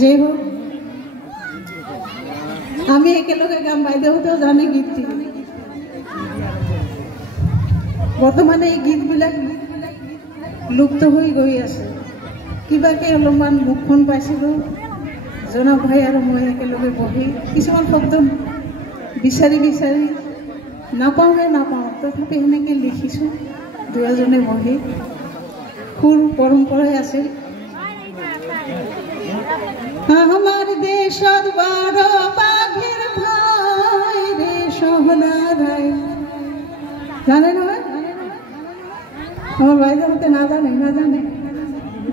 যে হোক আমি একেলগে গাম, বাইদেউহঁতেও জানে গীতটি। বৰ্তমানে এই গীতবিলাক লুপ্ত হৈ গৈ আছে। কিবাকে অলপমান মুখখন পাইছিলোঁ, জনাব ভাই আৰু মই একেলগে বহি কিছুমান শব্দ বিচাৰি বিচাৰি নাপাওঁ, তথাপি সেনেকৈ লিখিছোঁ দুই এজনে বহি। সুৰ পৰম্পৰাই আছিল। আমার দেশত বড় বাঘের ভাই রে সোহনারাই, জানে নহয়? আমার বাইদেউহঁতে নাজানে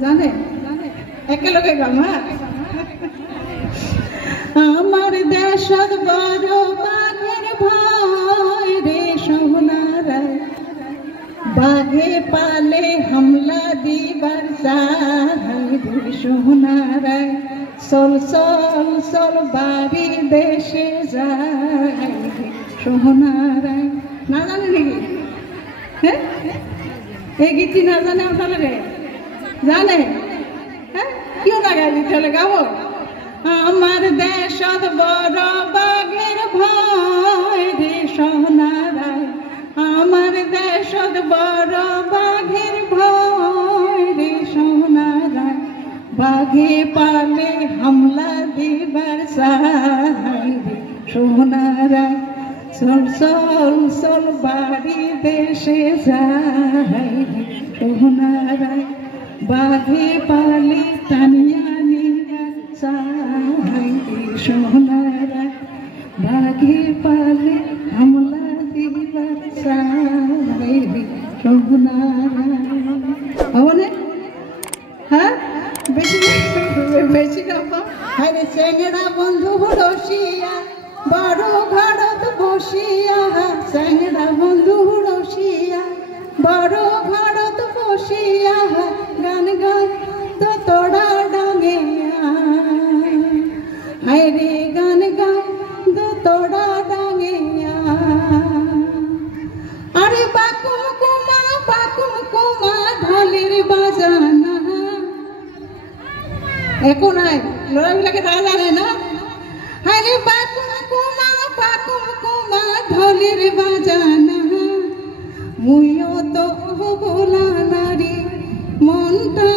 জানে একেলগে গাম। হ্যাঁ, আমার দেশত বড় বাঘের ভাই রে সোহনারাই, বাঘে পালে হামলা দিবার চাই রে সোহনারাই, চল চল চল বাড়ি দেশে যাই সোহনারাই। না জানে নাকি? হ্যাঁ, এই গীতটি না জানে আপনারা? জানে? হ্যাঁ, কিয় লাগাই দিতে হলে গাব। আমার দেশত বড় বাঘের ভয় রে সোহনারাই, আমার দেশত বড় বাঘের ভয় রে সোহনারাই, বাঘে পালে হামলা দিবার চাই রে সোহনারাই, চল চল চল বাড়ি দেশে যাই রে সোহনারাই, বাঘে পালে টানিয়া নিবার চাই রে সোহনারাই, বাঘে পালে হামলা দিবার চাই রে সোহনারাই। হবনে? হ্যাঁ, বেশি না। আরে চেংড়া বন্ধু রসিয়া বড় ঘরত বসিয়া, চেংড়া বন্ধু রসিয়া বড় ঘরত বসিয়া, গান গান তো তোড়া ডাঙে হায়রে, গান গান তো তোড়া ডাঙে। আরে বাকুম কুমা ঢোলের বাজানা, একো নাই, ল'ৰাবিলাকে নাজানে না? আৰে বাকুম কুমা ঢোলেৰ বাজানা, মুইও তো বলা নাৰী মনটা